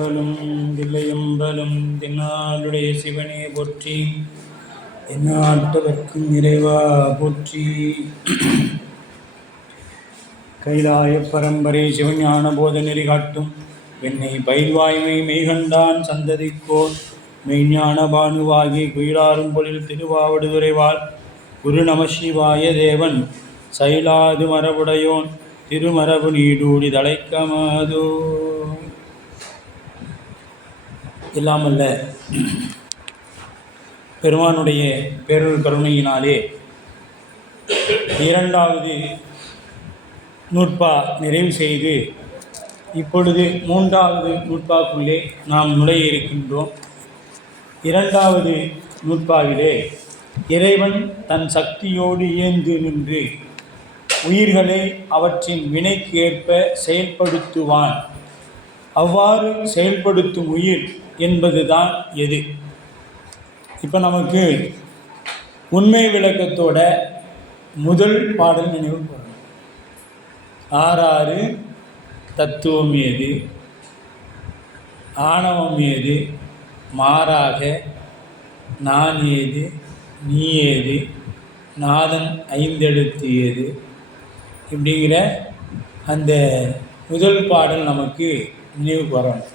சிற்றம்பலும் தில்லையம்பலும் தென்னாளுடைய சிவனே போற்றி, எந்நாட்டவர்க்கும் இறைவா போற்றி. கைலாய பரம்பரை சிவஞான போத நெறி காட்டும் என்னை பயில்வாய்மை மெய்கண்டான் சந்ததிக்கோர் மெய்ஞான பானுவாகி குயிலாரும் பொழில் திருவாவடுதுறைவாள் குரு நம சிவாய தேவன் சைலாது மரபுடையோன் திருமரபு நீடூடி தலைக்கமாதோ. இல்லாமல்ல பெருமானுடைய பேரொரு கருணையினாலே இரண்டாவது நூற்பா நிறைவு செய்து இப்பொழுது மூன்றாவது நூற்பாக்குள்ளே நாம் நுழைய இருக்கின்றோம். இரண்டாவது நூற்பாவிலே இறைவன் தன் சக்தியோடு இயந்து நின்று உயிர்களை அவற்றின் வினைக்கு ஏற்ப செயல்படுத்துவான். அவ்வாறு செயல்படுத்தும் உயிர் என்பதுதான் எது? இப்போ நமக்கு உண்மை விளக்கத்தோட முதல் பாடல் நினைவு போகிறோம். ஆறாறு தத்துவம் ஏது, ஆணவம் ஏது, மாறாக நான் ஏது, நீ ஏது, நாதன் ஐந்தெழுத்து ஏது, இப்படிங்கிற அந்த முதல் பாடல் நமக்கு நினைவு வரணும்.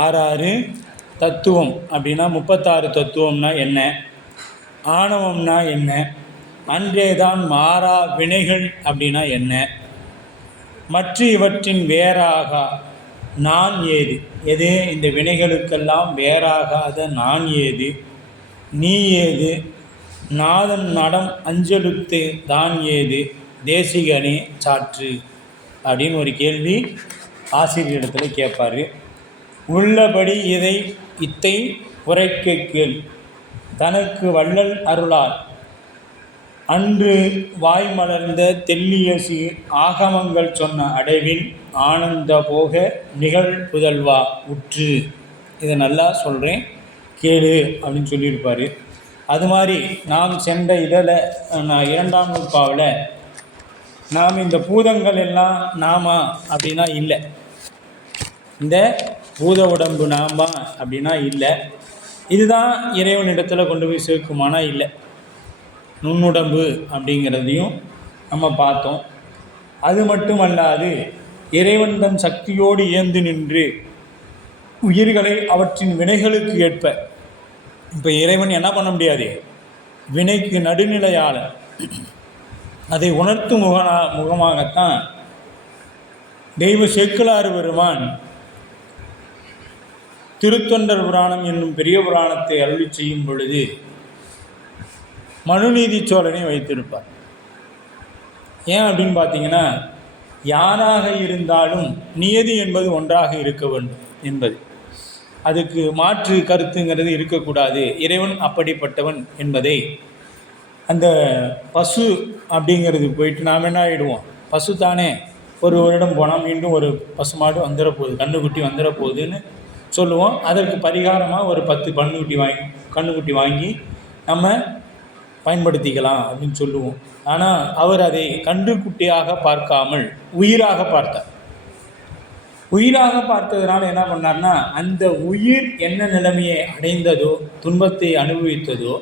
ஆறாறு தத்துவம் அப்படின்னா 36 தத்துவம்னா என்ன, ஆணவம்னா என்ன, அன்றேதான் மாறா வினைகள் அப்படின்னா என்ன, மற்ற இவற்றின் வேறாக நான் ஏது, எது இந்த வினைகளுக்கெல்லாம் வேறாகாத நான் ஏது, நீ ஏது, நாதன் நடம் அஞ்செழுத்து தான் ஏது, தேசிகனே சாற்று அப்படின்னு ஒரு கேள்வி ஆசிரியரிடத்தில் கேட்பார். உள்ளபடி இத்தை உரைக்க கேள், தனக்கு வள்ளல் அருளால் அன்று வாய்மலர்ந்த தெல்லிய சீர் ஆகமங்கள் சொன்ன அடைவில் ஆனந்த போக நிகழ் புதல்வா உற்று. இதை நல்லா சொல்கிறேன் கேளு அப்படின்னு சொல்லியிருப்பார். அது மாதிரி நாம் சென்ற இதில் இரண்டாம் நூற்பாவில் நாம் இந்த பூதங்கள் எல்லாம் நாமா அப்படின்னா இல்லை, இந்த பூத உடம்பு நாமா அப்படின்னா இல்லை, இதுதான் இறைவனிடத்தில் கொண்டு போய் சேர்க்குமானா இல்லை, நுண்ணுடம்பு அப்படிங்கிறதையும் நம்ம பார்த்தோம். அது மட்டுமல்லாது இறைவன் தன் சக்தியோடு இயந்து நின்று உயிர்களை அவற்றின் வினைகளுக்கு ஏற்ப, இப்போ இறைவன் என்ன பண்ண முடியாது, வினைக்கு நடுநிலையாளர், அதை உணர்த்தும் முகமாகத்தான் தெய்வ சேக்கிழார் பெருமான் திருத்தொண்டர் புராணம் என்னும் பெரிய புராணத்தை அருளி செய்யும் பொழுது மனுநீதி சோழனை வைத்திருப்பார். ஏன் அப்படின்னு பார்த்தீங்கன்னா, யாராக இருந்தாலும் நியதி என்பது ஒன்றாக இருக்க வேண்டும் என்பது, அதுக்கு மாற்று கருத்துங்கிறது இருக்கக்கூடாது, இறைவன் அப்படிப்பட்டவன் என்பதை அந்த பசு அப்படிங்கிறது போயிட்டு நாம் என்ன ஆகிடுவோம், பசு தானே, ஒரு வருடம் போனால் மீண்டும் ஒரு பசுமாடு வந்துடப்போகுது, கண்ணுக்குட்டி வந்துடப்போகுதுன்னு சொல்லுவோம். அதற்கு பரிகாரமாக ஒரு 10 கண்ணுக்குட்டி வாங்கி நம்ம பயன்படுத்திக்கலாம் அப்படின்னு சொல்லுவோம். ஆனால் அவர் அதை கன்றுக்குட்டியாக பார்க்காமல் உயிராக பார்த்தார். உயிராக பார்த்ததுனால என்ன பண்ணார்னா, அந்த உயிர் என்ன நிலைமையை அடைந்ததோ, துன்பத்தை அனுபவித்ததோ,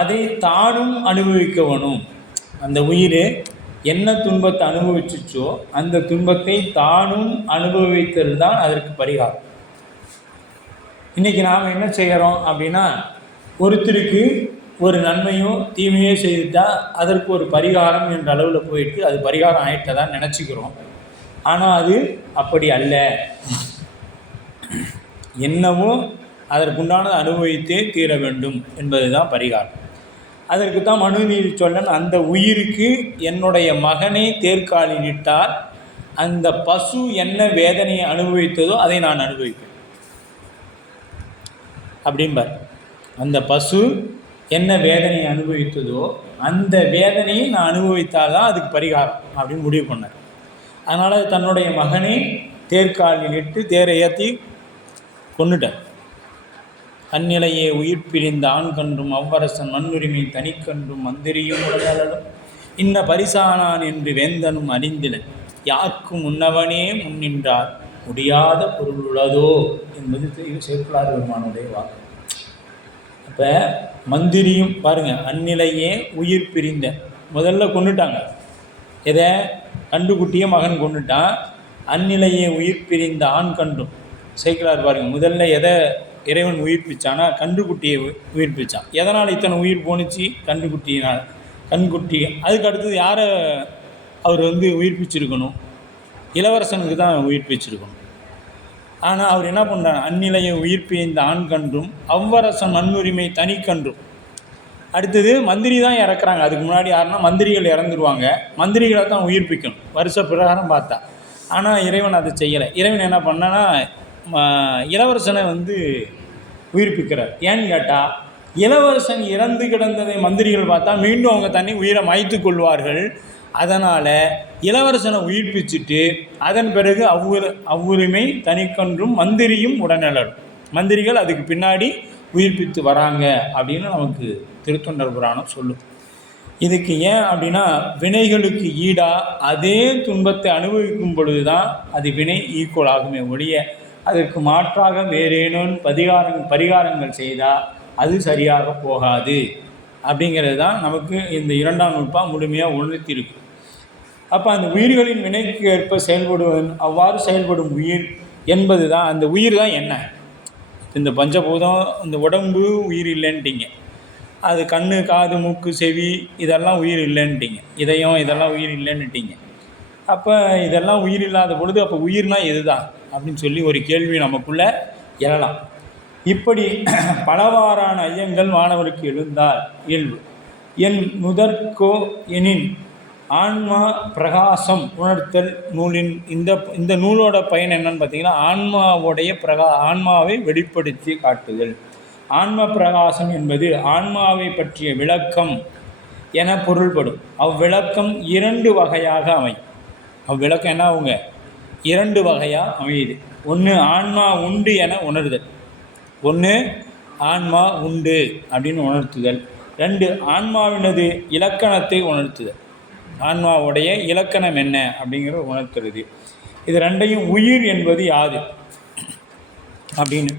அதை தானும் அனுபவிக்கணும். அந்த உயிர் என்ன துன்பத்தை அனுபவிச்சிச்சோ அந்த துன்பத்தை தானும் அனுபவித்தது தான் அதற்கு பரிகாரம். இன்றைக்கி நாம் என்ன செய்கிறோம் அப்படின்னா, ஒருத்தருக்கு ஒரு நன்மையோ தீமையோ செய்துட்டா அதற்கு ஒரு பரிகாரம் என்ற அளவில் போயிட்டு அது பரிகாரம் ஆகிட்டதான் நினச்சிக்கிறோம். ஆனால் அது அப்படி அல்ல. என்னவோ அதற்குண்டானது அனுபவித்தே தீர வேண்டும் என்பது தான் பரிகாரம். அதற்கு தான் மனுநீதி சோழன் அந்த உயிருக்கு என்னுடைய மகனை தேர்காலிட்டால் அந்த பசு என்ன வேதனையை அனுபவித்ததோ அதை நான் அனுபவிப்பேன் அப்படிம்பார். அந்த பசு என்ன வேதனையை அனுபவித்ததோ அந்த வேதனையை நான் அனுபவித்தால் தான் அதுக்கு பரிகாரம் அப்படின்னு முடிவு பண்ணார். அதனால் தன்னுடைய மகனை தேர்காலில் இட்டு தேரை ஏற்றி கொண்டுட்டார். அந்நிலையே உயிர் பிரிந்த ஆண் கன்றும் அவ்வரசன் மண்ணுரிமை தனிக்கன்றும் மந்திரியும் உடலும் இன்ன பரிசானான் என்று வேந்தனும் அறிந்திலன் யாருக்கும் முன்னவனே முன்னின்றார் முடியாத பொருள் உள்ளதோ என்பது சேக்கிழார் பெருமானுடைய வாக்கு. அப்போ மந்திரியும் பாருங்கள், அந்நிலையே உயிர் பிரிந்த முதல்ல கொண்டுட்டாங்க. எதை? கண்டுக்குட்டியை மகன் கொண்டுட்டான். அந்நிலையே உயிர் பிரிந்த ஆண் கன்றும் சேக்கிழார் பாருங்கள், முதல்ல எதை இறைவன் உயிர்ப்பிச்சானா? கன்றுக்குட்டியை உயிர்ப்பிச்சான். எதனால் இத்தனை உயிர் போணுச்சு? கன்றுக்குட்டியினால். கண்குட்டி. அதுக்கு அடுத்தது யாரை அவர் உயிர்ப்பிச்சிருக்கணும்? இளவரசனுக்கு தான் உயிர்ப்பிச்சிருக்கணும். ஆனால் அவர் என்ன பண்ணுறாங்க? அந்நிலையை உயிர்ப்பிந்த ஆண் கன்றும் அவ்வரசன் மண்ணுரிமை தனிக்கன்றும். அடுத்தது மந்திரி தான் இறக்குறாங்க. அதுக்கு முன்னாடி யாருன்னா மந்திரிகள் இறந்துருவாங்க. மந்திரிகளை தான் உயிர்ப்பிக்கணும் வருஷ பிரகாரம் பார்த்தா. ஆனால் இறைவன் அதை செய்யலை. இறைவன் என்ன பண்ணான்னா இளவரசனை உயிர்ப்பிக்கிறார். ஏன்னு கேட்டால், இளவரசன் இறந்து கிடந்ததை மந்திரிகள் பார்த்தா மீண்டும் அவங்க தண்ணி உயிரை மாய்த்து கொள்வார்கள். அதனால் இளவரசனை உயிர்ப்பிச்சுட்டு அதன் பிறகு அவ்வுரிமை தனிக்கன்றும் மந்திரியும் உடனலரும். மந்திரிகள் அதுக்கு பின்னாடி உயிர்ப்பித்து வராங்க அப்படின்னு நமக்கு திருத்தொண்டர் புராணம் சொல்லும். இதுக்கு ஏன் அப்படின்னா, வினைகளுக்கு ஈடாக அதே துன்பத்தை அனுபவிக்கும் பொழுது தான் அது வினை ஈக்குவல் ஆகுமே ஒழிய, அதற்கு மாற்றாக வேறேனும் பரிகாரங்கள் செய்தால் அது சரியாக போகாது. அப்படிங்கிறது தான் நமக்கு இந்த 2ஆம் நூற்பா முழுமையாக உணர்த்தியிருக்கு. அப்போ அந்த உயிர்களின் வினைக்கு ஏற்ப செயல்படுவன் அவ்வாறு செயல்படும் உயிர் என்பது தான், அந்த உயிர் தான் என்ன? இந்த பஞ்சபூதம், இந்த உடம்பு உயிர் இல்லைன்ட்டிங்க. அது கண், காது, மூக்கு, செவி இதெல்லாம் உயிர் இல்லைன்ட்டிங்க. இதயம் இதெல்லாம் உயிர் இல்லைன்னுட்டிங்க. அப்போ இதெல்லாம் உயிர் இல்லாத பொழுது அப்போ உயிர்னா எதுதான் அப்படின்னு சொல்லி ஒரு கேள்வி நமக்குள்ளே எழலாம். இப்படி பலவாறான ஐயங்கள் மாணவருக்கு எழுந்தால் இயல்பு. என் முதற்கோ எனின் ஆன்மா பிரகாசம் உணர்த்தல் நூலின் இந்த நூலோட பயன் என்னன்னு பார்த்தீங்கன்னா, ஆன்மாவை வெளிப்படுத்தி காட்டுதல். ஆன்ம பிரகாசம் என்பது ஆன்மாவை பற்றிய விளக்கம் என பொருள்படும். அவ்விளக்கம் 2 வகையாக அமையும். அவ்விளக்கம் என்ன ஆகுங்க? 2 வகையாக அமையுது. ஒன்று ஆன்மா உண்டு என உணர்தல். ஒன்று ஆன்மா உண்டு அப்படின்னு உணர்த்துதல். 2 ஆன்மாவினது இலக்கணத்தை உணர்த்துதல். ஆன்மாவுடைய இலக்கணம் என்ன அப்படிங்கிற உணர்த்துறது. இது 2ஐயும் உயிர் என்பது யாது அப்படின்னு,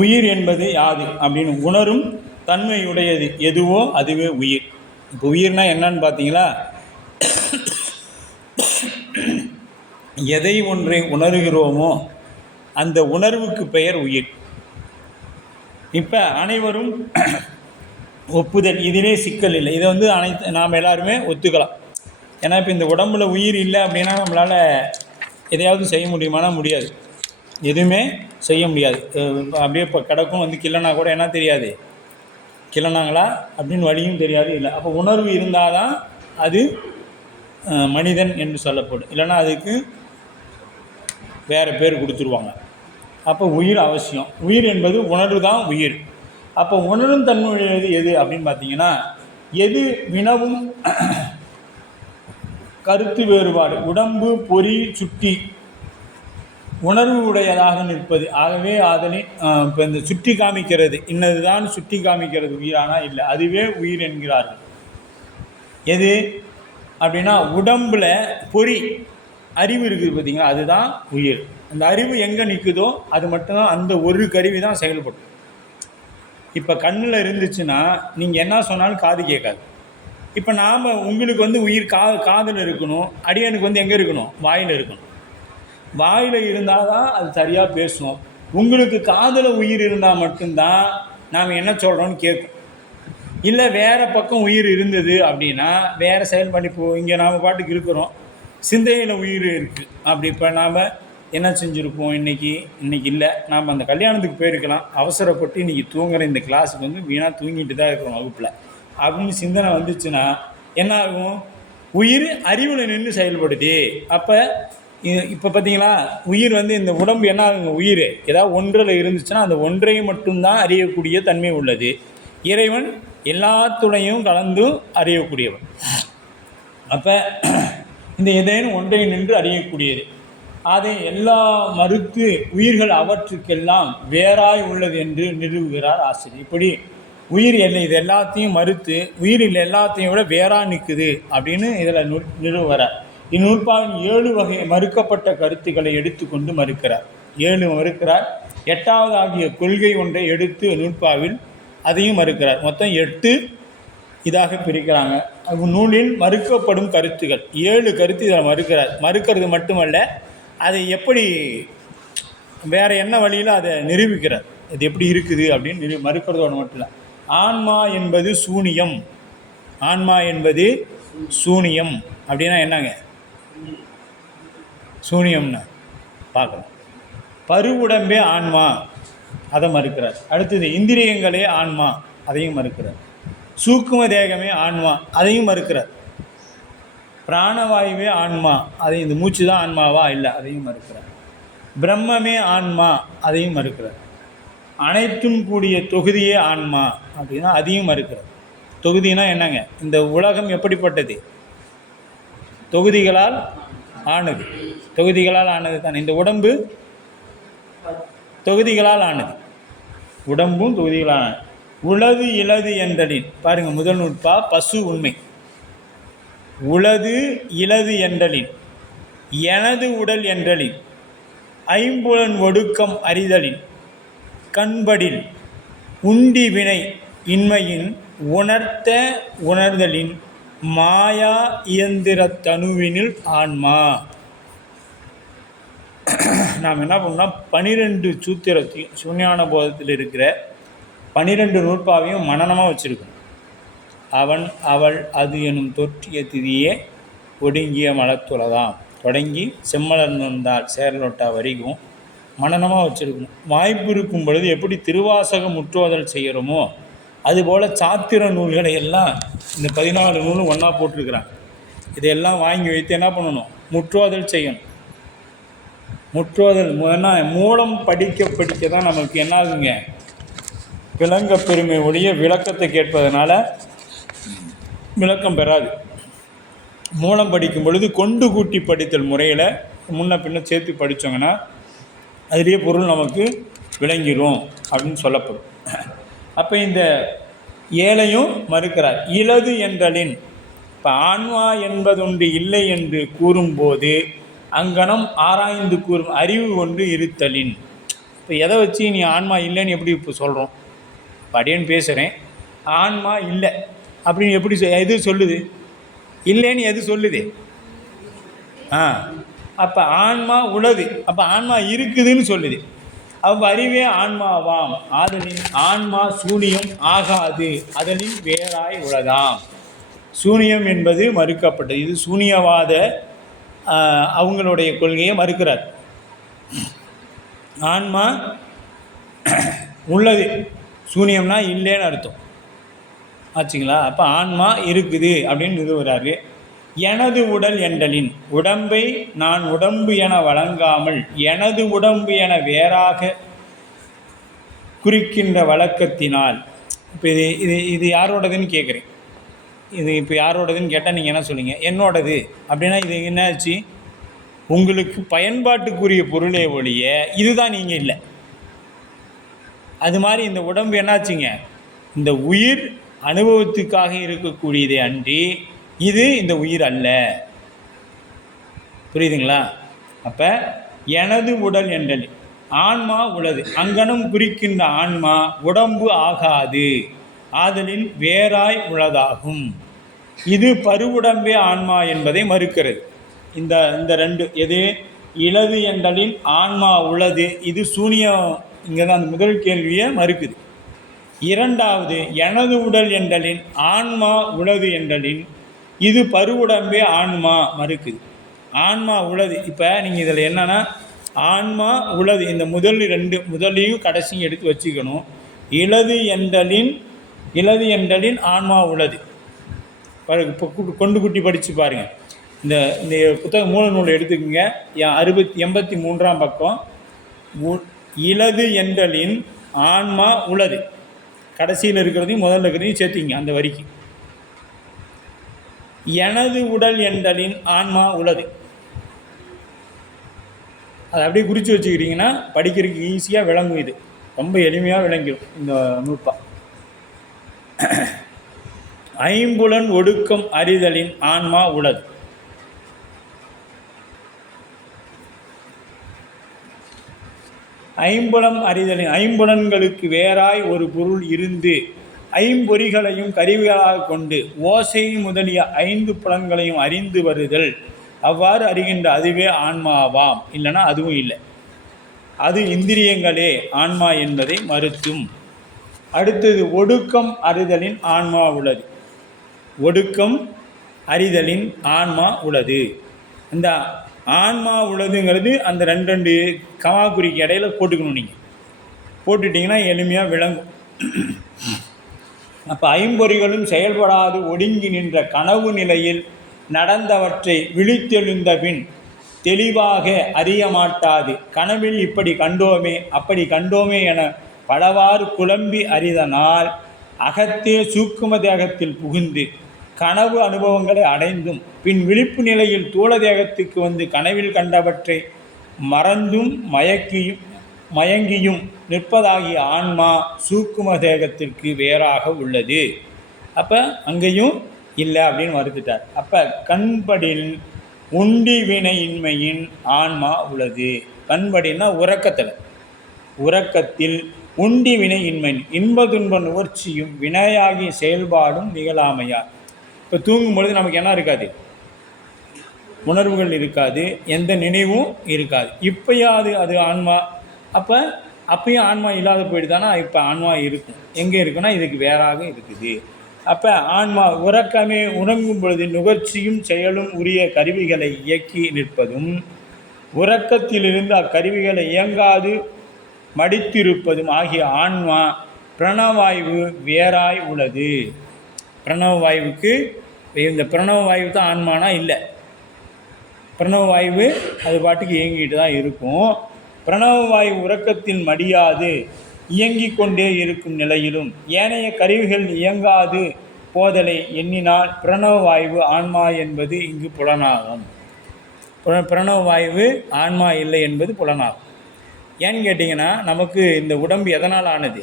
உயிர் என்பது யாது அப்படின்னு உணரும் தன்மையுடையது எதுவோ அதுவே உயிர். இப்போ உயிர்னா என்னன்னு பார்த்தீங்களா, எதை ஒன்றை உணர்கிறோமோ அந்த உணர்வுக்கு பெயர் உயிர். இப்போ அனைவரும் ஒப்புதல், இதிலே சிக்கல் இல்லை. இதை நாம் எல்லாருமே ஒத்துக்கலாம். ஏன்னா இப்போ இந்த உடம்புல உயிர் இல்லை அப்படின்னா நம்மளால் எதையாவது செய்ய முடியுமானா முடியாது. எதுவுமே செய்ய முடியாது. அப்படியே இப்போ கிடக்கும் கிள்ளனா கூட என்ன தெரியாது, கிள்ளனாங்களா அப்படின்னு வழியும் தெரியாது. இல்லை, அப்போ உணர்வு இருந்தால் தான் அது மனிதன் என்று சொல்லப்படும். இல்லைன்னா அதுக்கு வேறு பேர் கொடுத்துருவாங்க. அப்போ உயிர் அவசியம். உயிர் என்பது உணர்வு தான் உயிர். அப்போ உணரும் தன்மையுடையது எது அப்படின்னு பார்த்தீங்கன்னா, எது வினவும் கருத்து வேறுபாடு, உடம்பு, பொறி, சுட்டி உணர்வு உடையதாக நிற்பது. ஆகவே அதனின் இப்போ இந்த சுட்டி காமிக்கிறது இன்னது தான் சுட்டி காமிக்கிறது உயிரானா இல்லை, அதுவே உயிர் என்கிறார்கள். எது அப்படின்னா, உடம்புல பொறி அறிவு இருக்குது பார்த்தீங்களா, அதுதான் உயிர். அந்த அறிவு எங்கே நிற்குதோ அது மட்டும்தான், அந்த ஒரு கருவி தான் செயல்படும். இப்போ கண்ணில் இருந்துச்சுன்னா நீங்கள் என்ன சொன்னாலும் காது கேட்காது. இப்போ நாம் உங்களுக்கு உயிர் காதில் இருக்கணும், அடியனுக்கு எங்கே இருக்கணும்? வாயில் இருக்கணும். வாயில் இருந்தால் தான் அது சரியாக பேசும். உங்களுக்கு காதில் உயிர் இருந்தால் மட்டும்தான் நாம் என்ன சொல்கிறோன்னு கேட்கும். இல்லை வேறு பக்கம் உயிர் இருந்தது அப்படின்னா வேறு செயல்பாடு. இப்போ இங்கே நாம் பாட்டுக்கு இருக்கிறோம், சிந்தையில் உயிர் இருக்குது. அப்படி இப்போ நாம் என்ன செஞ்சுருப்போம்? இன்றைக்கி இல்லை, நாம் அந்த கல்யாணத்துக்கு போயிருக்கலாம், அவசரப்பட்டு இன்றைக்கி தூங்குற இந்த கிளாஸுக்கு வீணாக தூங்கிட்டு தான் இருக்கிறோம் வகுப்பில் அப்படின்னு சிந்தனை வந்துச்சுன்னா என்ன ஆகும்? உயிர் அறிவில் நின்று செயல்படுது. அப்போ இப்போ பார்த்தீங்களா, உயிர் இந்த உடம்பு என்ன ஆகுங்க? உயிர் ஏதாவது ஒன்றில் இருந்துச்சுன்னா அந்த ஒன்றையும் மட்டும்தான் அறியக்கூடிய தன்மை உள்ளது. இறைவன் எல்லாத்துடையும் கலந்தும் அறியக்கூடியவன். அப்போ இந்த ஏதேனும் ஒன்றை நின்று அறியக்கூடியது. அதை எல்லா மறுத்து உயிர்கள் அவற்றுக்கெல்லாம் வேறாய் உள்ளது என்று நிறுவுகிறார் ஆசிரியர். இப்படி உயிர் இல்லை இது எல்லாத்தையும் மறுத்து உயிரில் எல்லாத்தையும் விட வேறா நிற்குது அப்படின்னு இதில் நிறுவுகிறார். இந்நூற்பாவின் 7 வகை மறுக்கப்பட்ட கருத்துக்களை எடுத்துக்கொண்டு மறுக்கிறார். 7 மறுக்கிறார். 8வது ஆகிய கொள்கை ஒன்றை எடுத்து நூற்பாவில் அதையும் மறுக்கிறார். மொத்தம் 8 இதாக பிரிக்கிறாங்க. நூலில் மறுக்கப்படும் கருத்துக்கள் 7 கருத்து இதில் மறுக்கிறார். மறுக்கிறது மட்டுமல்ல, அதை எப்படி வேறு என்ன வழியில் அதை நிரூபிக்கிறார், இது எப்படி இருக்குது அப்படின்னு மறுக்கிறதோடு மட்டும் இல்லை. ஆன்மா என்பது சூனியம். ஆன்மா என்பது சூனியம் அப்படின்னா என்னங்க சூனியம்னா பார்க்கலாம். பருவுடம்பே ஆன்மா, அதை மறுக்கிறார். அடுத்தது இந்திரியங்களே ஆன்மா, அதையும் மறுக்கிறார். சூக்கும தேகமே ஆன்மா, அதையும் மறுக்கிறார். பிராணவாயுவே ஆன்மா, அதை இந்த மூச்சு தான் ஆன்மாவா இல்லை, அதையும் மறுக்கிறார். பிரம்மமே ஆன்மா, அதையும் மறுக்கிறார். அனைத்தும் கூடிய தொகுதியே ஆன்மா அப்படின்னா அதையும் மறுக்கிறார். தொகுதினா என்னங்க, இந்த உலகம் எப்படிப்பட்டது, தொகுதிகளால் ஆனது. தொகுதிகளால் ஆனது தான் இந்த உடம்பு, தொகுதிகளால் ஆனது. உடம்பும் தொகுதிகளால் ஆனது. உளது இலது என்றலின் பாருங்கள், முதல் நூற்பா பசு உண்மை. உளது இலது என்றலின் எனது உடல் என்றலின் ஐம்புலன் ஒடுக்கம் அறிதலின் கண்படில் உண்டி வினை இன்மையின் உணர்த்த உணர்தலின் மாயா இயந்திர தனுவினில் ஆன்மா. நாம் என்ன பண்ணோம்னா 12 சூத்திரத்தையும் சூன்யான போதத்தில் இருக்கிற 12 நூற்பாவையும் மனனமாக வச்சுருக்கணும். அவன் அவள் அது எனும் தொற்றிய திதியே ஒடுங்கிய மலத்துலதாம் தொடங்கி செம்மலர்ந்தால் சேரலொட்டா வரைக்கும் மனனமாக வச்சுருக்கணும். வாய்ப்பு இருக்கும் பொழுது எப்படி திருவாசகம் முற்றுவதல் செய்கிறோமோ அதுபோல் சாத்திர நூல்களை எல்லாம் இந்த 14 நூலும் ஒன்றா போட்டிருக்கிறாங்க. இதையெல்லாம் வாங்கி வைத்து என்ன பண்ணணும், முற்றுவதல் செய்யணும். முற்றுவதல் மூலம் படிக்க படிக்க தான் நமக்கு என்ன ஆகுங்க, விளங்க பெருமை ஒழிய விளக்கத்தை கேட்பதனால விளக்கம் பெறாது. மூலம் படிக்கும் பொழுது கொண்டு கூட்டி படித்தல் முறையில் முன்ன பின்ன சேர்த்து படித்தோங்கன்னா அதிலேயே பொருள் நமக்கு விளங்கிடும் அப்படின்னு சொல்லப்படும். அப்போ இந்த 7ஐயும் மறுக்கிறார். இலது என்றலின் இப்போ ஆன்மா என்பதொன்று இல்லை என்று கூறும்போது அங்கனம் ஆராய்ந்து கூறும் அறிவு ஒன்று இருத்தலின். இப்போ எதை வச்சு நீ ஆன்மா இல்லைன்னு எப்படி இப்போ சொல்கிறோம், படியேன்னு பேசுகிறேன், ஆன்மா இல்லை அப்படின்னு எப்படி எது சொல்லுது, இல்லைன்னு எது சொல்லுது? அப்போ ஆன்மா உளது, அப்போ ஆன்மா இருக்குதுன்னு சொல்லுது. அப்போ அறிவே ஆன்மாவாம், ஆதலின் ஆன்மா சூனியம் ஆகாது, அதனின் வேறாய் உளதாம். சூனியம் என்பது மறுக்கப்பட்டது. இது சூனியவாத அவங்களுடைய கொள்கையை மறுக்கிறார். ஆன்மா உள்ளது, சூனியம்னா இல்லைன்னு அர்த்தம் ஆச்சுங்களா. அப்போ ஆன்மா இருக்குது அப்படின்னு நிறுவுறாரு. எனது உடல் என்றலின் உடம்பை நான் உடம்பு என வழங்காமல் எனது உடம்பு என வேறாக குறிக்கின்ற வழக்கத்தினால். இப்போ இது இது இது யாரோடதுன்னு கேட்குறேன். இது இப்போ யாரோடதுன்னு கேட்டால் நீங்கள் என்ன சொல்லுங்க, என்னோடது அப்படின்னா இது என்னாச்சு, உங்களுக்கு பயன்பாட்டுக்குரிய பொருளே ஒழிய இதுதான் நீங்கள் இல்லை. அது மாதிரி இந்த உடம்பு என்னாச்சுங்க, இந்த உயிர் அனுபவத்துக்காக இருக்கக்கூடியதே அன்றி இது இந்த உயிர் அல்ல. புரியுதுங்களா? அப்போ எனது உடல் என்றல் ஆன்மா உளது, அங்கனம் குறிக்கின்ற ஆன்மா உடம்பு ஆகாது, ஆதலின் வேறாய் உளதாகும். இது பருவுடம்பே ஆன்மா என்பதை மறுக்கிறது. இந்த இந்த 2 எது, இலது என்றலின் ஆன்மா உளது, இது சூனியம். இங்கே தான் அந்த முதல் கேள்வியை மறுக்குது. இரண்டாவது எனது உடல் என்றலின் ஆன்மா உளது என்றலின் இது பருவுடம்பே ஆன்மா மறுக்குது. ஆன்மா உளது. இப்போ நீங்கள் இதில் என்னென்னா ஆன்மா உளது, இந்த முதல் 2 முதலையும் கடைசியும் எடுத்து வச்சுக்கணும். இலது என்றலின் ஆன்மா உளது. இப்போ கொண்டு குட்டி படித்து பாருங்கள். இந்த இந்த புத்தகம் மூல நூலை எடுத்துக்கோங்க. 83ஆம் பக்கம். இலது என்றலின் ஆன்மா உளது, கடைசியில் இருக்கிறதையும் முதல்ல இருக்கிறதையும் சேர்த்திங்க அந்த வரிக்கு. எனது உடல் என்றலின் ஆன்மா உளது. அதை அப்படியே குறித்து வச்சுக்கிட்டிங்கன்னா படிக்கிறதுக்கு ஈஸியாக விளங்கும். இது ரொம்ப எளிமையாக விளங்கிடும் இந்த நூற்பா. ஐம்புலன் ஒடுக்கம் அறிதலின் ஆன்மா உளது. ஐம்புலம் அறிதலின் ஐம்புலன்களுக்கு வேறாய் ஒரு பொருள் இருந்து ஐம்பொறிகளையும் கருவிகளாக கொண்டு ஓசை முதலிய 5 புலன்களையும் அறிந்து வருதல், அவ்வாறு அறிகின்ற அதுவே ஆன்மாவாம். இல்லைன்னா அதுவும் இல்லை, அது இந்திரியங்களே ஆன்மா என்பதை மறுத்தும். அடுத்தது ஒடுக்கம் அறிதலின் ஆன்மா உள்ளது. ஒடுக்கம் அறிதலின் ஆன்மா உள்ளது. இந்த ஆன்மா உள்ளதுங்கிறது அந்த 2 கமாக்குறிக்கு இடையில போட்டுக்கணும். நீங்கள் போட்டுட்டிங்கன்னா எளிமையாக விளங்கும். அப்போ ஐம்பொறிகளும் செயல்படாது ஒடுங்கி நின்ற கனவு நிலையில் நடந்தவற்றை விழித்தெழுந்த பின் தெளிவாக அறிய மாட்டாது. கனவில் இப்படி கண்டோமே அப்படி கண்டோமே என பலவாறு குழம்பி அறிதனால் அகத்தே சூக்கும தேகத்தில் புகுந்து கனவு அனுபவங்களை அடைந்தும் பின் விழிப்பு நிலையில் தூள தேகத்துக்கு வந்து கனவில் கண்டவற்றை மறந்தும் மயங்கியும் நிற்பதாகிய ஆன்மா சூக்கும தேகத்திற்கு வேறாக உள்ளது. அப்போ அங்கேயும் இல்லை அப்படின்னு மறுத்துட்டார். அப்போ கண்படில் உண்டி வினையின்மையின் ஆன்மா உள்ளது. கண்படினா உறக்கத்தில் உண்டி வினையின்மை இன்ப துன்ப நுகர்ச்சியும் வினையாகி செயல்பாடும் நிகழாமையார். இப்போ தூங்கும் பொழுது நமக்கு என்ன இருக்காது, உணர்வுகள் இருக்காது, எந்த நினைவும் இருக்காது. இப்போயாவது அது ஆன்மா. அப்பயும் ஆன்மா இல்லாத போயிடுதானா? இப்போ ஆன்மா இருக்கும். எங்கே இருக்குன்னா இதுக்கு வேறாக இருக்குது. அப்போ ஆன்மா உறக்கமே உறங்கும் பொழுது நுகர்ச்சியும் செயலும் உரிய கருவிகளை இயக்கி நிற்பதும் உறக்கத்திலிருந்து அக்கருவிகளை இயங்காது மடித்திருப்பதும் ஆகிய ஆன்மா பிரணவாயு வேறாய் உள்ளது. பிரணவவாயுவுக்கு இந்த பிரணவவாயு தான் ஆன்மானா இல்லை. பிரணவவாயு அது பாட்டுக்கு இயங்கிட்டு தான் இருக்கும். பிரணவவாயு உறக்கத்தில் மடியாது இயங்கிக் கொண்டே இருக்கும் நிலையிலும் ஏனைய கருவிகள் இயங்காது போதலை எண்ணினால் பிரணவவாயு ஆன்மா என்பது இங்கு புலனாகும். பிரணவவாயு ஆன்மா இல்லை என்பது புலனாகும். ஏன்னு கேட்டிங்கன்னா, நமக்கு இந்த உடம்பு எதனால் ஆனது?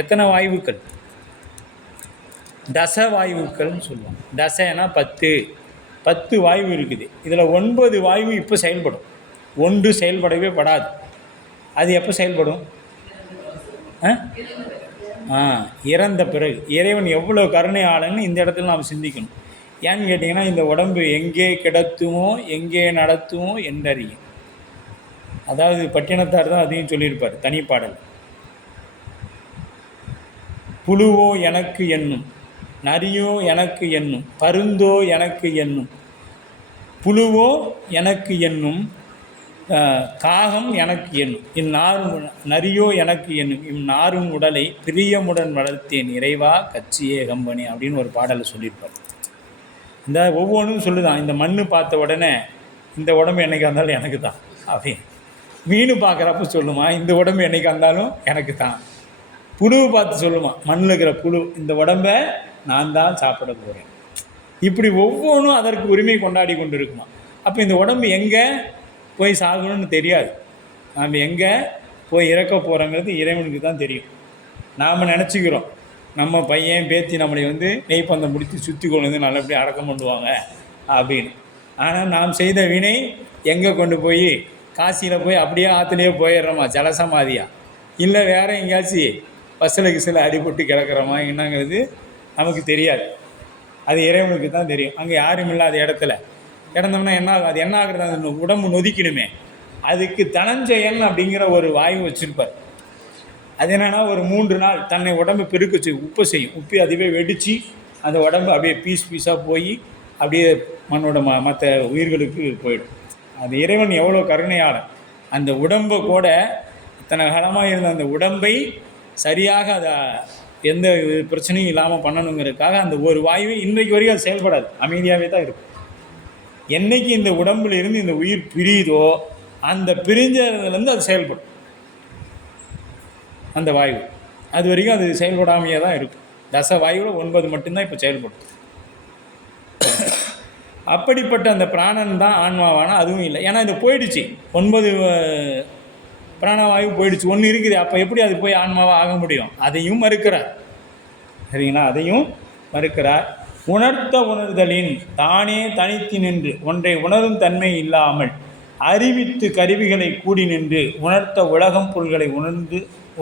எத்தனை வாயுக்கள்? தச வாயுக்கள்னு சொல்லுவோம். தசைனா 10 வாயு இருக்குது. இதில் 9 வாயு இப்போ செயல்படும், 1 செயல்படவே படாது. அது எப்போ செயல்படும்? இறந்த பிறகு. இறைவன் எவ்வளோ கருணை ஆளன்னு இந்த இடத்துல நாம் சிந்திக்கணும். ஏன்னு கேட்டிங்கன்னா, இந்த உடம்பு எங்கே கிடத்துமோ எங்கே நடத்துமோ என்றறியும். அதாவது பட்டினத்தார் தான் அதையும் சொல்லியிருப்பார் தனிப்பாடல். புழுவோ எனக்கு என்னும், நரியோ எனக்கு என்னும், பருந்தோ எனக்கு என்னும், புழுவோ எனக்கு என்னும், காகம் எனக்கு என்னும், இந்நாரும் நரியோ எனக்கு என்னும், இந்நாரும் உடலை பிரியமுடன் வளர்த்தேன் இறைவா கட்சியே கம்பெனி அப்படின்னு ஒரு பாடலை சொல்லியிருப்பார். இந்த ஒவ்வொன்றும் சொல்லுதான். இந்த மண் பார்த்த உடனே இந்த உடம்பு என்னைக்கு இருந்தாலும் எனக்கு தான் அப்படின்னு. மீன் பார்க்குறப்ப சொல்லுமா இந்த உடம்பு என்னைக்கு இருந்தாலும் எனக்கு தான். புழுவை பார்த்து சொல்லுமா, மண்ணில் இருக்கிற புழு, இந்த உடம்பை நான் தான் சாப்பிட போகிறேன். இப்படி ஒவ்வொன்றும் அதற்கு உரிமை கொண்டாடி கொண்டு இருக்குமா. அப்போ இந்த உடம்பு எங்கே போய் சாகணும்னு தெரியாது. நாம் எங்கே போய் இறக்க போகிறோங்கிறது இறைவனுக்கு தான் தெரியும். நாம் நினச்சிக்கிறோம் நம்ம பையன் பேத்தி நம்மளை நெய்ப்பந்தம் பிடிச்சி சுற்றி கொண்டு நல்லபடியாக அடக்கம் பண்ணுவாங்க அப்படின்னு. ஆனால் நாம் செய்த வினை எங்கே கொண்டு போய் காசியில் போய் அப்படியே ஆற்றுலேயே போயிடுறோமா ஜலசமாதியா, இல்லை வேறு எங்கேயாச்சும் பஸ்ஸில் அடிபட்டு கிடக்கிறோமா என்னங்கிறது நமக்கு தெரியாது. அது இறைவனுக்கு தான் தெரியும். அங்கே யாரும் இல்லாத இடத்துல கிடந்தோம்னா என்ன ஆகும்? அது என்ன ஆகுறது? அந்த உடம்பு நொதிக்கணுமே. அதுக்கு தனஞ்சயன் அப்படிங்கிற ஒரு வாயு வச்சுருப்பார். அது என்னென்னா, ஒரு 3 நாள் தன்னை உடம்பு பெருக்க உப்பை செய்யும். உப்பி அதுவே வெடித்து அந்த உடம்பு அப்படியே பீஸாக போய் அப்படியே மண்ணோட மற்ற உயிர்களுக்கு போயிடும். அது இறைவன் எவ்வளோ கருணையாளன். அந்த உடம்பை கூட இத்தனை காலமாக இருந்த அந்த உடம்பை சரியாக அதை எந்த பிரச்சனையும் இல்லாமல் பண்ணணுங்கிறதுக்காக அந்த ஒரு வாயுவை இன்றைக்கு வரைக்கும் அது செயல்படாது, அமைதியாகவே தான் இருக்கும். என்றைக்கு இந்த உடம்புல இருந்து இந்த உயிர் பிரியுதோ அந்த பிரிஞ்சதுலேருந்து அது செயல்படும். அந்த வாயு அது வரைக்கும் அது செயல்படாமையே தான் இருக்கும். தச வாயுவில் 9 மட்டும்தான் இப்போ செயல்படும். அப்படிப்பட்ட அந்த பிராணன் தான் ஆன்மாவானா அதுவும் இல்லை. ஏன்னா இது போயிடுச்சு, 9 பிராணவாயு போயிடுச்சு, ஒன்று இருக்குது. அப்போ எப்படி அது போய் ஆன்மாவாக ஆக முடியும்? அதையும் மறுக்கிறார். சரிங்களா? அதையும் மறுக்கிறார். உணர்த்த உணர்தலின் தானே தனித்து நின்று ஒன்றை உணரும் தன்மை இல்லாமல் அறிவித்து கருவிகளை கூடி நின்று உணர்த்த உலகம் பொருள்களை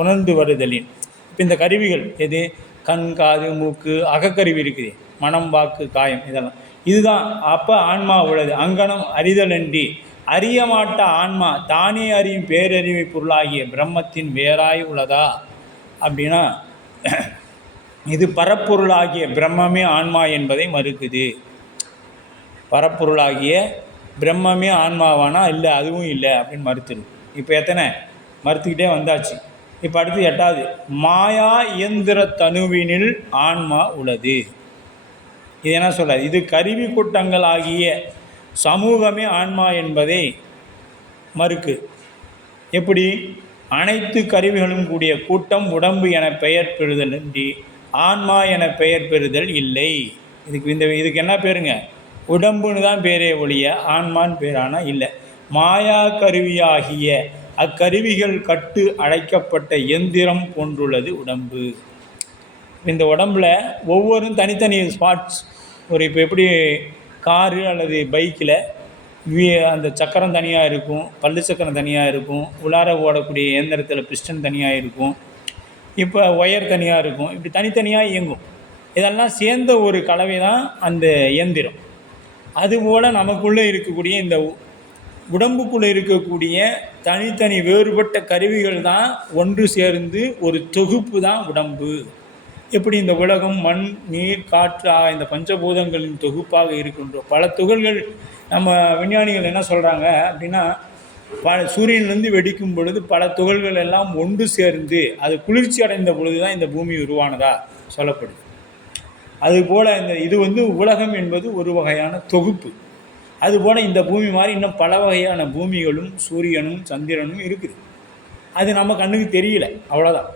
உணர்ந்து வருதலின். இப்போ இந்த கருவிகள் எது? கண், காது, மூக்கு, அகக்கருவி இருக்குது, மனம், வாக்கு, காயம், இதெல்லாம் இதுதான். அப்போ ஆன்மா உள்ளது. அங்கனம் அறிதலன்றி அறிய மாட்ட ஆன்மா தானே அறியும் பேரறிவை பொருளாகிய பிரம்மத்தின் வேறாய் உள்ளதா அப்படின்னா, இது பரப்பொருளாகிய பிரம்மமே ஆன்மா என்பதை மறுக்குது. பரப்பொருளாகிய பிரம்மமே ஆன்மாவானா இல்லை, அதுவும் இல்லை அப்படின்னு மறுத்துரு. இப்போ எத்தனை மறுத்துக்கிட்டே வந்தாச்சு. இப்போ அடுத்து 8வது, மாயா இயந்திர தனுவினில் ஆன்மா உள்ளது. இது என்ன சொல்கிறார்? இது கருவி கூட்டங்கள் ஆகிய சமூகமே ஆன்மா என்பதை மறுக்கு. எப்படி? அனைத்து கருவிகளும் கூடிய கூட்டம் உடம்பு என பெயர் பெறுதல் இன்றி ஆன்மா என பெயர் பெறுதல் இல்லை. இதுக்கு என்ன பேருங்க? உடம்புன்னு தான் பேரே ஒழிய ஆன்மான்னு பேரானா இல்லை. மாயா கருவியாகிய அக்கருவிகள் கட்டு அழைக்கப்பட்ட எந்திரம் போன்றுள்ளது உடம்பு. இந்த உடம்பில் ஒவ்வொரும் தனித்தனி ஸ்பாட்ஸ். இப்போ எப்படி காரு அல்லது பைக்கில் அந்த சக்கரம் தனியாக இருக்கும், பல்லு சக்கரம் தனியாக இருக்கும், உள்ளார ஓடக்கூடிய இயந்திரத்தில் பிஸ்டன் தனியாக இருக்கும், இப்போ ஒயர் தனியாக இருக்கும், இப்படி தனித்தனியாக இயங்கும். இதெல்லாம் சேர்ந்த ஒரு கலவை தான் அந்த இயந்திரம். அதுபோல் நமக்குள்ளே இருக்கக்கூடிய இந்த உடம்புக்குள்ளே இருக்கக்கூடிய தனித்தனி வேறுபட்ட கருவிகள் தான் ஒன்று சேர்ந்து ஒரு தொகுப்பு தான் உடம்பு. எப்படி இந்த உலகம் மண், நீர், காற்று இந்த பஞ்சபூதங்களின் தொகுப்பாக இருக்கின்றோம். பல துகள்கள் நம்ம விஞ்ஞானிகள் என்ன சொல்கிறாங்க அப்படின்னா, சூரியன்லேருந்து வெடிக்கும் பொழுது பல துகள்கள் எல்லாம் ஒன்று சேர்ந்து அது குளிர்ச்சி அடைந்த பொழுது தான் இந்த பூமி உருவானதா சொல்லப்படுது. அதுபோல் இது உலகம் என்பது ஒரு வகையான தொகுப்பு. அதுபோல் இந்த பூமி மாதிரி இன்னும் பல வகையான பூமிகளும் சூரியனும் சந்திரனும் இருக்குது. அது நம்ம கண்ணுக்கு தெரியல, அவ்வளோதான்.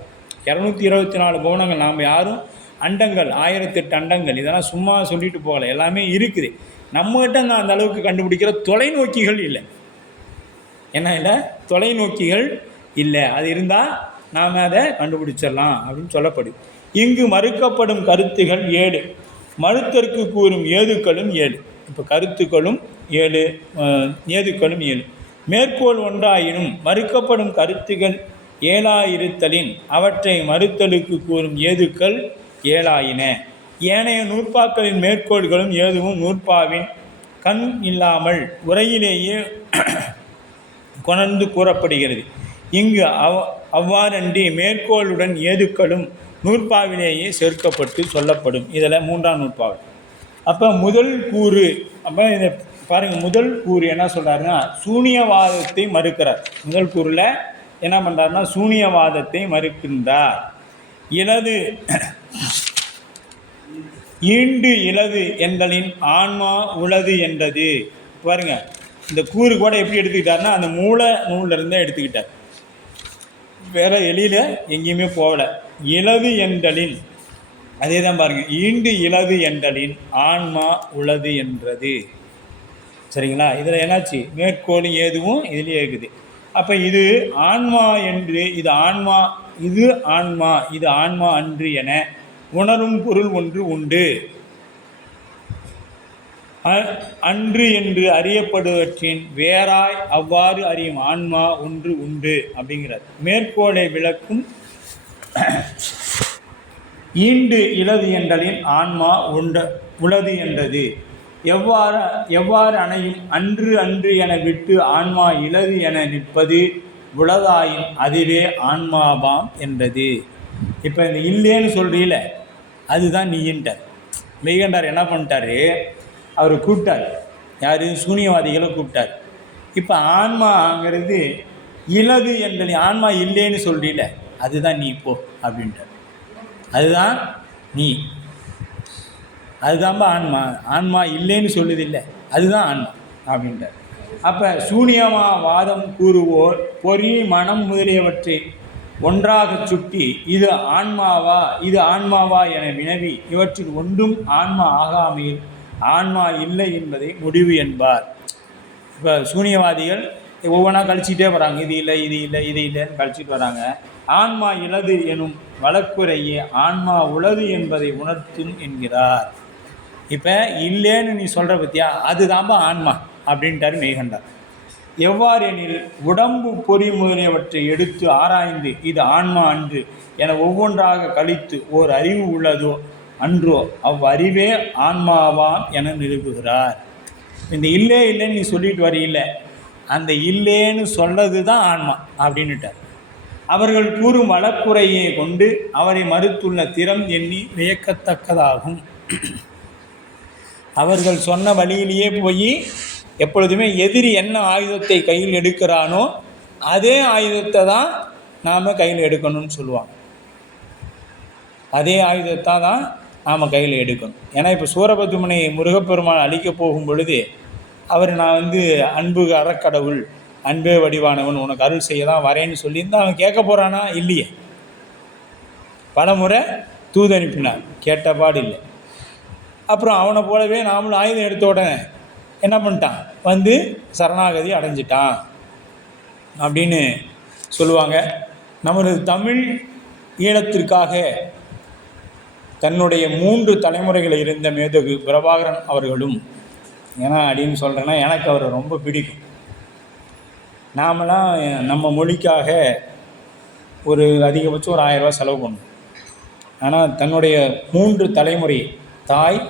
224 புவனங்கள். நாம் யாரும் அண்டங்கள் 1008 அண்டங்கள் இதெல்லாம் சும்மா சொல்லிட்டு போகலை, எல்லாமே இருக்குது. நம்மகிட்ட அந்த அளவுக்கு கண்டுபிடிக்கிற தொலைநோக்கிகள் இல்லை. என்ன இல்லை? தொலைநோக்கிகள் இல்லை. அது இருந்தால் நாம் அதை கண்டுபிடிச்சிடலாம் அப்படின்னு சொல்லப்படுது. இங்கு மறுக்கப்படும் கருத்துகள் 7, மறுத்தற்கு கூறும் ஏதுக்களும் 7. இப்போ கருத்துக்களும் 7, ஏதுக்களும் 7. மேற்கோள் ஒன்றாயினும் மறுக்கப்படும் கருத்துகள் 7 அவற்றை மறுத்தலுக்கு கூறும் ஏதுக்கள் 7. ஏனைய நூற்பாக்களின் மேற்கோள்களும் ஏதுவும் நூற்பாவின் கண் இல்லாமல் உரையிலேயே கொணர்ந்து கூறப்படுகிறது. இங்கு அவ்வாறன்றி மேற்கோளுடன் ஏதுக்களும் நூற்பாவிலேயே சேர்க்கப்பட்டு சொல்லப்படும். இதில் 3ஆம் நூற்பாவு. அப்போ முதல் கூறு, அப்போ இதை பாருங்கள், முதல் கூறு என்ன சொல்கிறாருன்னா சூனியவாதத்தை மறுக்கிறார். முதல் கூறில் என்ன பண்ணுறாருன்னா சூனியவாதத்தை மறுக்கின்றார். இலது ஈண்டு இலது எங்களின் ஆன்மா உளது என்றது. பாருங்கள், இந்த கூறு கூட எப்படி எடுத்துக்கிட்டாருன்னா அந்த மூல நூலிலிருந்தே எடுத்துக்கிட்டார், வேறு எளியில் எங்கேயுமே போகலை. இலது என்றலின் அதே தான் பாருங்கள், ஈண்டு இலது என்றலின் ஆன்மா உளது என்றது. சரிங்களா? இதில் என்னாச்சு? மேற்கோள் ஏதுவும் இதுலேயே இருக்குது. அப்போ இது ஆன்மா என்று, இது ஆன்மா, இது ஆன்மா, இது ஆன்மா அன்று என உணரும் பொருள் ஒன்று உண்டு. அன்று என்று அறியப்படுவற்றின் வேறாய் அவ்வாறு அறியும் ஆன்மா ஒன்று உண்டு அப்படிங்கிறார். மேற்கோளை விளக்கும் ஈண்டு இலது என்றலின் ஆன்மா உளது என்றது. எவ்வாறு அணையும்? அன்று அன்று என விட்டு ஆன்மா இலது என நிற்பது உளதாயின் அதுவே ஆன்மாவாம் என்றது. இப்போ இந்த இல்லேன்னு சொல்கிறீல, அதுதான் நீன்ட்டார். மெய்கண்டார் என்ன பண்ணிட்டாரு? அவர் கூப்பிட்டார், யார்? சூனியவாதிகளை கூப்பிட்டார். இப்போ ஆன்மாங்கிறது இலது என்றது, ஆன்மா இல்லைன்னு சொல்கிறீல, அதுதான் நீ போ அப்படின்ட்டார். அதுதான் நீ, அதுதான்ப்பா ஆன்மா. ஆன்மா இல்லைன்னு சொல்லுது இல்லை, அதுதான் ஆன்மா அப்படின்ட்டார். அப்போ சூனியமா வாதம் கூறுவோர் பொறி, மனம் முதலியவற்றை ஒன்றாக சுட்டி இது ஆன்மாவா இது ஆன்மாவா என வினவி இவற்றில் ஒன்றும் ஆன்மா ஆகாமையில் ஆன்மா இல்லை என்பதை முடிவு என்பார். இப்போ சூனியவாதிகள் ஒவ்வொன்றா கழிச்சிக்கிட்டே வராங்க, இது இல்லை இது இல்லை இது இல்லைன்னு கழிச்சிட்டு வராங்க. ஆன்மா இலது எனும் வழக்குறையே ஆன்மா உளது என்பதை உணர்த்தும் என்கிறார். இப்போ இல்லைன்னு நீ சொல்கிற பற்றியா, அதுதான்பா ஆன்மா அப்படின்ட்டார் மெய்கண்டார். எவ்வாறு எனில் உடம்பு பொறி முதலியவற்றை எடுத்து ஆராய்ந்து இது ஆன்மா அன்று என ஒவ்வொன்றாக கழித்து ஓர் அறிவு உள்ளதோ அன்றோ அவ்வறிவே ஆன்மாவாம் என நிரூபுகிறார். இந்த இல்லே இல்லைன்னு நீ சொல்லிட்டு வரையில்ல, அந்த இல்லேன்னு சொல்லது தான் ஆன்மா அப்படின்னுட்டார். அவர்கள் கூறும் வழக்குறையை கொண்டு அவரை மறுத்துள்ள திறம் எண்ணி வியக்கத்தக்கதாகும். அவர்கள் சொன்ன வழியிலேயே போய் எப்பொழுதுமே எதிரி என்ன ஆயுதத்தை கையில் எடுக்கிறானோ அதே ஆயுதத்தை தான் நாம் கையில் எடுக்கணும்னு சொல்லுவாங்க. அதே ஆயுதத்தை தான் நாம் கையில் எடுக்கணும். ஏன்னா இப்போ சூரபத்மனை முருகப்பெருமான் அழிக்க போகும் பொழுது அவர் நான் அன்பு அறக்கடவுள், அன்பே வடிவானவன், உனக்கு அருள் செய்ய தான் வரேன்னு சொல்லியிருந்தால் அவன் கேட்க போகிறானா? இல்லையே. பல முறை தூது அனுப்பினார், கேட்டபாடு இல்லை. அப்புறம் அவனை போலவே நாமளும் ஆயுதம் எடுத்த உடனே என்ன பண்ணிட்டான், சரணாகதி அடைஞ்சிட்டான் அப்படின்னு சொல்லுவாங்க. நமது தமிழ் ஈழத்திற்காக தன்னுடைய 3 தலைமுறைகளை இருந்த மேதகு பிரபாகரன் அவர்களும், ஏன்னா அப்படின்னு சொல்கிறேன்னா எனக்கு அவரை ரொம்ப பிடிக்கும். நாமெல்லாம் நம்ம மொழிக்காக ஒரு அதிகபட்சம் ஒரு 1000 ரூபா செலவு பண்ணணும். ஆனால் தன்னுடைய 3 தலைமுறை தாய்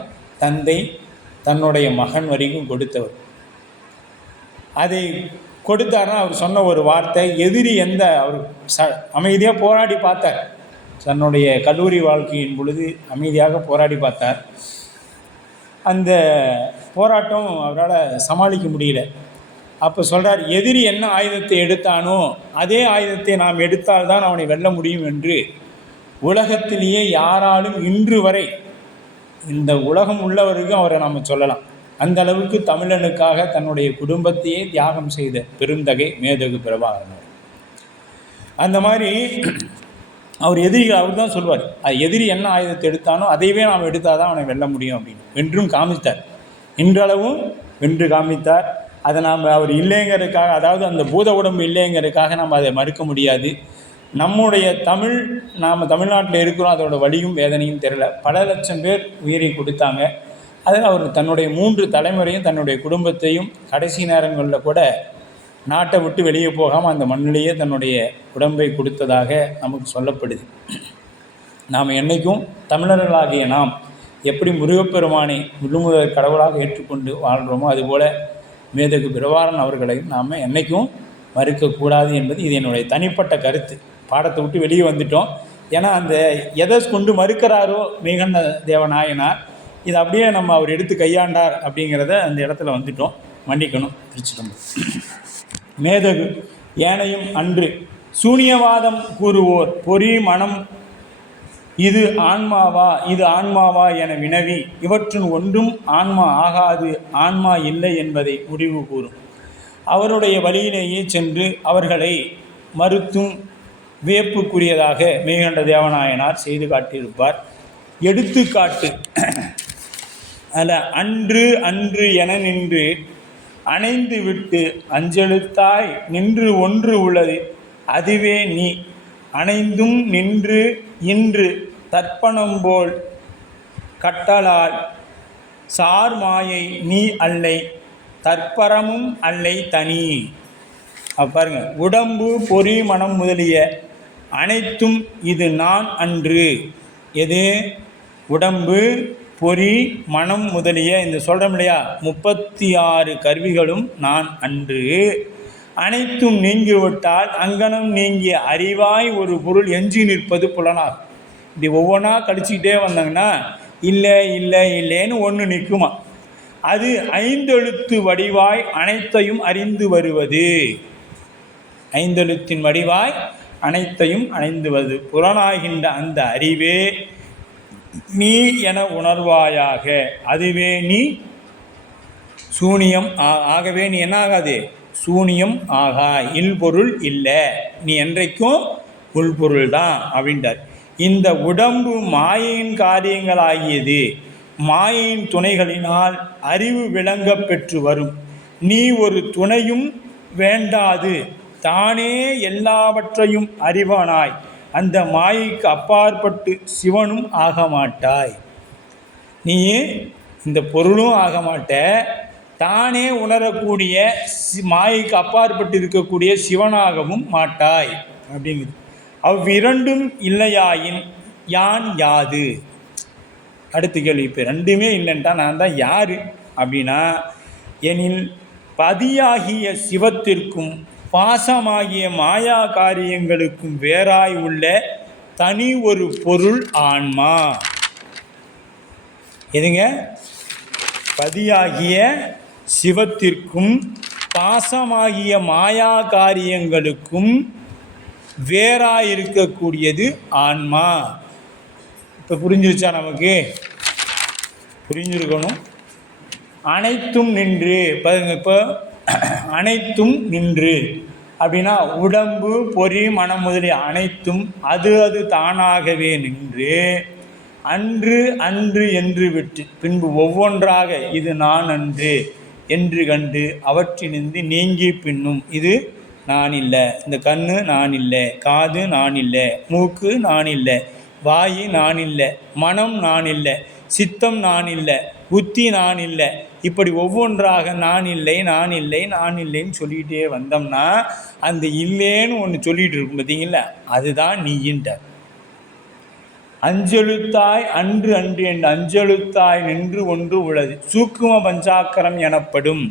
தந்தை தன்னுடைய மகன் வரைக்கும் கொடுத்தவர். அதை கொடுத்தாருன்னா அவர் சொன்ன ஒரு வார்த்தை, எதிரி அவர் அமைதியாக போராடி பார்த்தார். தன்னுடைய கல்லூரி வாழ்க்கையின் பொழுது அமைதியாக போராடி பார்த்தார். அந்த போராட்டம் அவரால் சமாளிக்க முடியல. அப்போ சொல்கிறார், எதிரி என்ன ஆயுதத்தை எடுத்தானோ அதே ஆயுதத்தை நாம் எடுத்தால்தான் அவனை வெல்ல முடியும் என்று உலகத்திலேயே யாராலும் இன்று வரை இந்த உலகம் உள்ளவருக்கும் அவரை நாம் சொல்லலாம். அந்த அளவுக்கு தமிழனுக்காக தன்னுடைய குடும்பத்தையே தியாகம் செய்த பெருந்தகை மேதகு பிரபாகரன். அந்த மாதிரி அவர் தான் சொல்வார், எதிரி என்ன ஆயுதத்தை எடுத்தானோ அதைவே நாம் எடுத்தால் தான் அவனை வெல்ல முடியும் அப்படின்னு வென்றும் காமித்தார். இன்றளவும் வென்று காமித்தார். அதை நாம் அவர் இல்லைங்கிறதுக்காக, அதாவது அந்த பூத உடம்பு இல்லைங்கிறதுக்காக நாம் அதை மறுக்க முடியாது. நம்முடைய நாம் தமிழ்நாட்டில் இருக்கிறோம், அதோட வலியும் வேதனையும் தெரியல. பல லட்சம் பேர் உயிரை கொடுத்தாங்க. அதில் அவர் தன்னுடைய 3 தலைமுறையும் தன்னுடைய குடும்பத்தையும் கடைசி நேரங்களில் கூட நாட்டை விட்டு வெளியே போகாமல் அந்த மண்ணிலேயே தன்னுடைய உடம்பை கொடுத்ததாக நமக்கு சொல்லப்படுது. நாம் என்றைக்கும் தமிழர்களாகிய நாம் எப்படி முருகப்பெருமானை முழுமுதற் கடவுளாக ஏற்றுக்கொண்டு வாழ்கிறோமோ அதுபோல் மேதகு பிரபாகரன் அவர்களையும் நாம் என்றைக்கும் மறுக்கக்கூடாது என்பது இது என்னுடைய தனிப்பட்ட கருத்து. பாடத்தை விட்டு வெளியே வந்துட்டோம். ஏன்னா அந்த எதை கொண்டு மறுக்கிறாரோ மெய்கண்ட தேவநாயனார், இது அப்படியே நம்ம அவர் எடுத்து கையாண்டார் அப்படிங்கிறத அந்த இடத்துல வந்துட்டோம். மன்னிக்கணும். திருச்சிட்டம்பலம். மேதகு ஏனையும் அன்று சூனியவாதம் கூறுவோர் பொறி மனம் இது ஆன்மாவா என வினவி இவற்றுள் ஒன்றும் ஆன்மா ஆகாது, ஆன்மா இல்லை என்பதை முடிவு கூறும். அவருடைய வழியிலேயே சென்று அவர்களை மறுத்தும் வியப்புக்குரியதாக மெய்கண்ட தேவநாயனார் செய்து காட்டியிருப்பார். எடுத்துக்காட்டு, அதில் அன்று அன்று என நின்று அணைந்து விட்டு அஞ்செழுத்தாய் நின்று ஒன்று உள்ளது அதுவே நீ அணைந்தும் நின்று இன்று தர்ப்பணம்போல் கட்டலால் சார் மாயை நீ அல்லை தற்பரமும் அல்லை தனி. பாருங்க, உடம்பு பொறி மனம் முதலிய அனைத்தும் இது நான் அன்று. எது? உடம்பு பொறி மனம் முதலிய இந்த சொல்கிறோம் இல்லையா, 36 கருவிகளும் நான் அன்று. அனைத்தும் நீங்கிவிட்டால் அங்கனம் நீங்கிய அறிவாய் ஒரு பொருள் எஞ்சி நிற்பது புலனாகும். இப்படி ஒவ்வொன்றா கழிச்சிக்கிட்டே வந்தாங்கன்னா இல்லை இல்லை இல்லைன்னு ஒன்று நிற்குமா. அது 5 எழுத்து வடிவாய் அனைத்தையும் அறிந்து வருவது. 5 எழுத்தின் வடிவாய் அனைத்தையும் அணைந்துவது புலனாகின்ற அந்த அறிவே நீ என உணர்வாயாக. அதுவே நீ சூனியம் ஆகவே நீ என்ன ஆகாது, சூனியம் ஆகாய், இல்பொருள் இல்லை, நீ என்றைக்கும் உள்பொருள் தான் அப்படின்றார். இந்த உடம்பு மாயையின் காரியங்களாகியது மாயையின் துணைகளினால் அறிவு விளங்க பெற்று வரும். நீ ஒரு துணையும் வேண்டாது தானே எல்லாவற்றையும் அறிவானாய் அந்த மாயைக்கு அப்பாற்பட்டு சிவனும் ஆக மாட்டாய். நீ இந்த பொருளும் ஆக மாட்ட, தானே உணரக்கூடிய மாயைக்கு அப்பாற்பட்டு இருக்கக்கூடிய சிவனாகவும் மாட்டாய் அப்படிங்குது. அவ்விரண்டும் இல்லையாயின் யான் யாது? அடுத்த கேள்வி, இப்போ ரெண்டுமே இல்லைன்ட்டா நான் தான் யார் அப்படின்னா, எனில் பதியாகிய சிவத்திற்கும் பாசமாகிய மாயா காரியங்களுக்கும் வேறாய் உள்ள தனி ஒரு பொருள் ஆன்மா. எதுங்க? பதியாகிய சிவத்திற்கும் பாசமாகிய மாயா காரியங்களுக்கும் வேறாய் இருக்கக்கூடியது ஆன்மா. இப்போ புரிஞ்சிருச்சா? நமக்கு புரிஞ்சிருக்கணும். அனைத்தும் நின்று பாருங்க. இப்போ அனைத்தும் நின்று அப்படின்னா உடம்பு பொறி மனம் முதலிய அனைத்தும் அது தானாகவே நின்று அன்று அன்று என்று விட்டு பின்பு ஒவ்வொன்றாக இது நான் அன்று என்று கண்டு அவற்றினின்று நீங்கி பின்னும் இது நான் இல்லை, இந்த கண்ணு நான் இல்லை, காது நான் இல்லை, மூக்கு நான் இல்லை, வாயு நான் இல்லை, மனம் நான் இல்லை, சித்தம் நான் இல்லை, புத்தி நான் இல்லை, இப்படி ஒவ்வொன்றாக நான் இல்லை நான் இல்லை நான் இல்லைன்னு சொல்லிகிட்டே வந்தோம்னா அந்த இல்லைன்னு ஒன்று சொல்லிகிட்டு இருக்கும் பார்த்தீங்களா, அதுதான் நீயின்றார். அஞ்செழுத்தாய் அன்று அன்று என்று அஞ்செழுத்தாய் நின்று ஒன்று உள்ளது சூக்கும பஞ்சாக்கரம் எனப்படும்.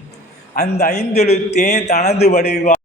அந்த ஐந்தெழுத்தே தனது வடிவா